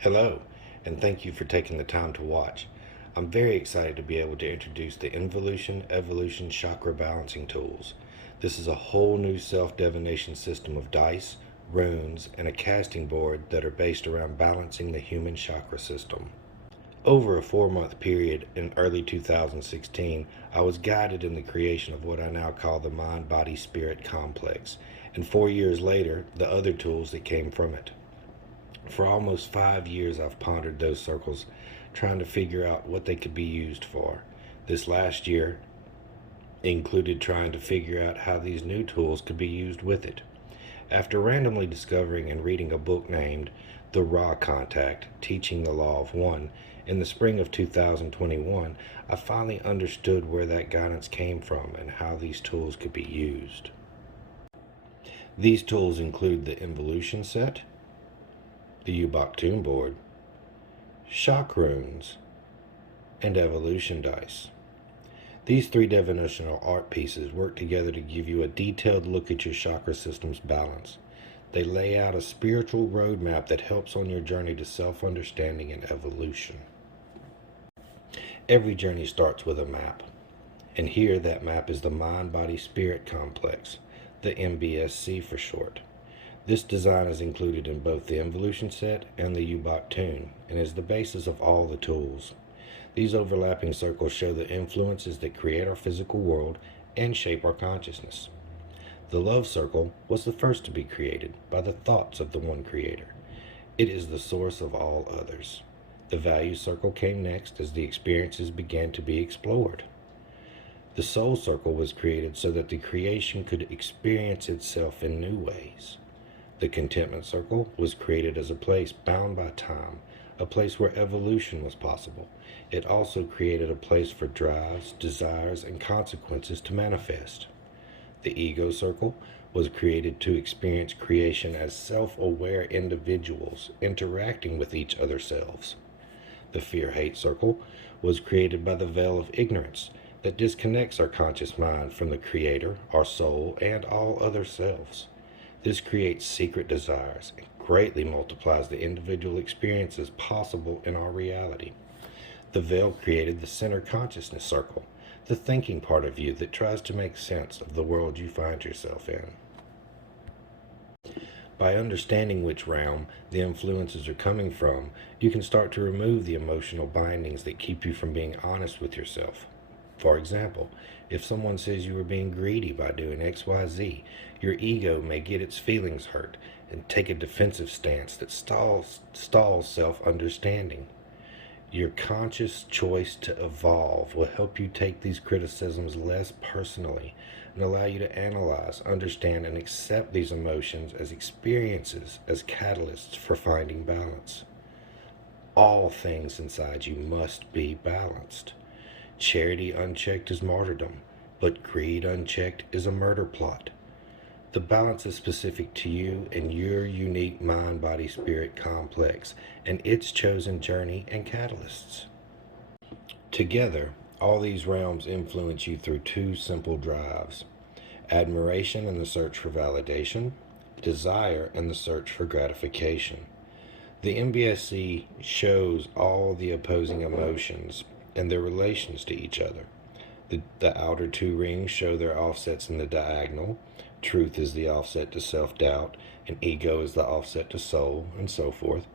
Hello, and thank you for taking the time to watch. I'm very excited to be able to introduce the Involution Evolution Chakra Balancing Tools. This is a whole new self-divination system of dice, runes, and a casting board that are based around balancing the human chakra system. Over a 4-month period in early 2016, I was guided in the creation of what I now call the Mind-Body-Spirit Complex, and 4 years later, the other tools that came from it. For almost 5 years, I've pondered those circles, trying to figure out what they could be used for. This last year included trying to figure out how these new tools could be used with it. After randomly discovering and reading a book named The Raw Contact, Teaching the Law of One, in the spring of 2021, I finally understood where that guidance came from and how these tools could be used. These tools include the Involution set, the Ubok board, shock runes, and evolution dice. These three divinational art pieces work together to give you a detailed look at your chakra system's balance. They lay out a spiritual roadmap that helps on your journey to self-understanding and evolution. Every journey starts with a map, and here that map is the Mind-Body-Spirit Complex, the MBSC for short. This design is included in both the Involution set and the Ubok and is the basis of all the tools. These overlapping circles show the influences that create our physical world and shape our consciousness. The love circle was the first to be created by the thoughts of the one creator. It is the source of all others. The value circle came next as the experiences began to be explored. The soul circle was created so that the creation could experience itself in new ways. The contentment circle was created as a place bound by time, a place where evolution was possible. It also created a place for drives, desires, and consequences to manifest. The ego circle was created to experience creation as self-aware individuals interacting with each other selves. The fear-hate circle was created by the veil of ignorance that disconnects our conscious mind from the creator, our soul, and all other selves. This creates secret desires and greatly multiplies the individual experiences possible in our reality. The veil created the center consciousness circle, the thinking part of you that tries to make sense of the world you find yourself in. By understanding which realm the influences are coming from, you can start to remove the emotional bindings that keep you from being honest with yourself. For example, if someone says you are being greedy by doing XYZ, your ego may get its feelings hurt and take a defensive stance that stalls self-understanding. Your conscious choice to evolve will help you take these criticisms less personally and allow you to analyze, understand, and accept these emotions as experiences, as catalysts for finding balance. All things inside you must be balanced. Charity unchecked is martyrdom, but greed unchecked is a murder plot. The balance is specific to you and your unique mind-body-spirit complex and its chosen journey and catalysts. Together, all these realms influence you through two simple drives: admiration and the search for validation, desire and the search for gratification. The MBSC shows all the opposing emotions and their relations to each other. The outer two rings show their offsets in the diagonal. Truth is the offset to self-doubt, and ego is the offset to soul, and so forth.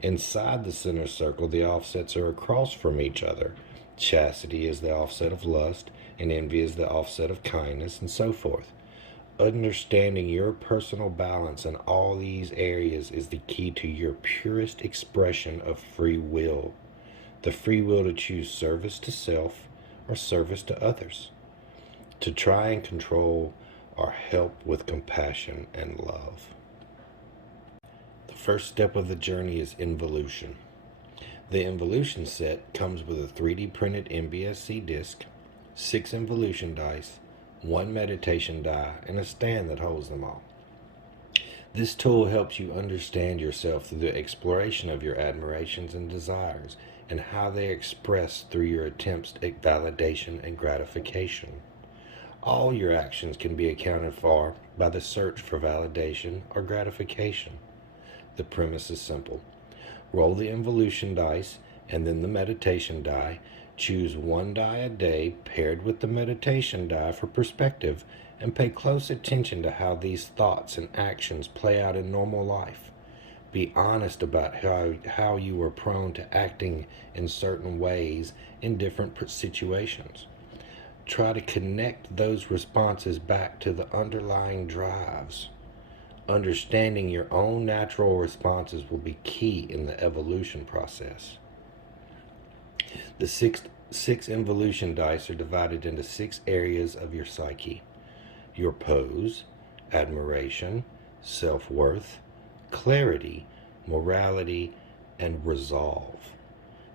Inside the center circle, the offsets are across from each other. Chastity is the offset of lust, and envy is the offset of kindness, and so forth. Understanding your personal balance in all these areas is the key to your purest expression of free will. The free will to choose service to self or service to others, to try and control or help with compassion and love. The first step of the journey is involution. The Involution set comes with a 3D printed MBSC disc, 6 involution dice, 1 meditation die, and a stand that holds them all. This tool helps you understand yourself through the exploration of your admirations and desires and how they express through your attempts at validation and gratification. All your actions can be accounted for by the search for validation or gratification. The premise is simple. Roll the involution dice and then the meditation die. Choose one die a day paired with the meditation die for perspective, and pay close attention to how these thoughts and actions play out in normal life. Be honest about how you are prone to acting in certain ways in different situations. Try to connect those responses back to the underlying drives. Understanding your own natural responses will be key in the evolution process. The six involution dice are divided into 6 areas of your psyche: your pose, admiration, self-worth, clarity, morality, and resolve.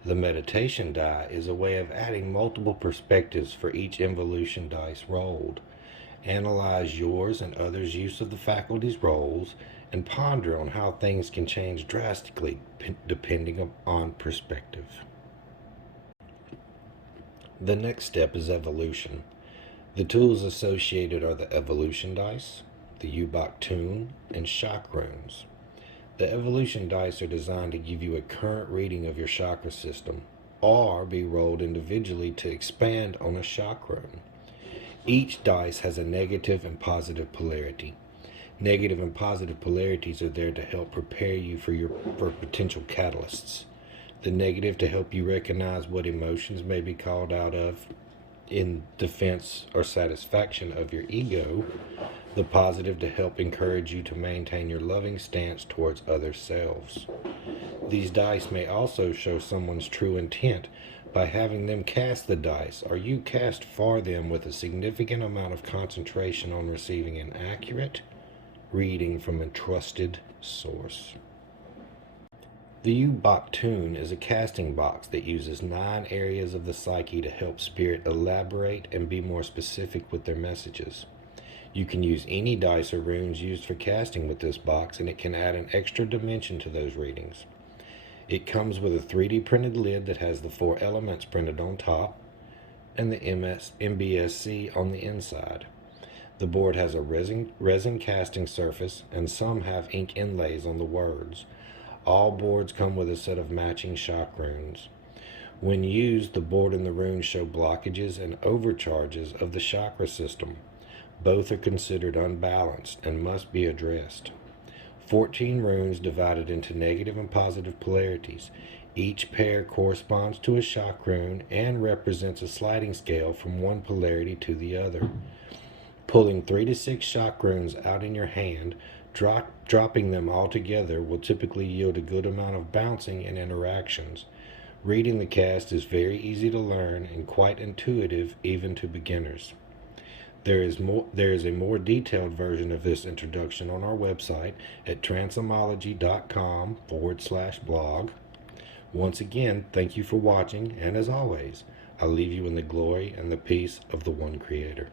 The meditation die is a way of adding multiple perspectives for each involution dice rolled. Analyze yours and others' use of the faculty's roles and ponder on how things can change drastically depending on perspective. The next step is evolution. The tools associated are the evolution dice, the U-Bach tune, and shock runes. The evolution dice are designed to give you a current reading of your chakra system, or be rolled individually to expand on a shock rune. Each dice has a negative and positive polarity. Negative and positive polarities are there to help prepare you for potential catalysts. The negative to help you recognize what emotions may be called out of in defense or satisfaction of your ego. The positive to help encourage you to maintain your loving stance towards other selves. These dice may also show someone's true intent by having them cast the dice, or you cast for them with a significant amount of concentration on receiving an accurate reading from a trusted source. The U-Bach tune is a casting box that uses 9 areas of the psyche to help spirit elaborate and be more specific with their messages. You can use any dice or runes used for casting with this box, and it can add an extra dimension to those readings. It comes with a 3D printed lid that has the 4 elements printed on top and the MBSC on the inside. The board has a resin casting surface, and some have ink inlays on the words. All boards come with a set of matching shock runes. When used, the board and the runes show blockages and overcharges of the chakra system. Both are considered unbalanced and must be addressed. 14 runes divided into negative and positive polarities. Each pair corresponds to a shock rune and represents a sliding scale from one polarity to the other. Pulling 3 to 6 shock runes out in your hand, dropping them all together will typically yield a good amount of bouncing and interactions. Reading the cast is very easy to learn and quite intuitive even to beginners. There is a more detailed version of this introduction on our website at transomology.com/blog. Once again, thank you for watching, and as always, I leave you in the glory and the peace of the One Creator.